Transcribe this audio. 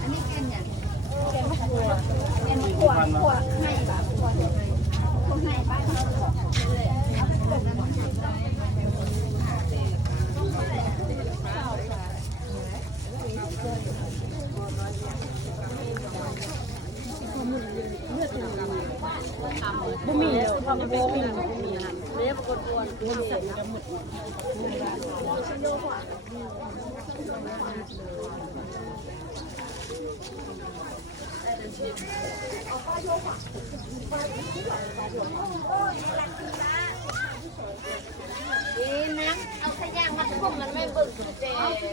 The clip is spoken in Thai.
อันนี้แกนอย่างแกนมะขวดแกนมะขวดขวดให้แบบขวดให้ป้าเขาบอกเลยเอาไปตกน้ำมันบุมีเลยทำเป็นบุมีเรียบกดอ้วนบุมีเสร็จแล้วนี่นะเอาขยางมาทุ่มมันไม่บึกเจ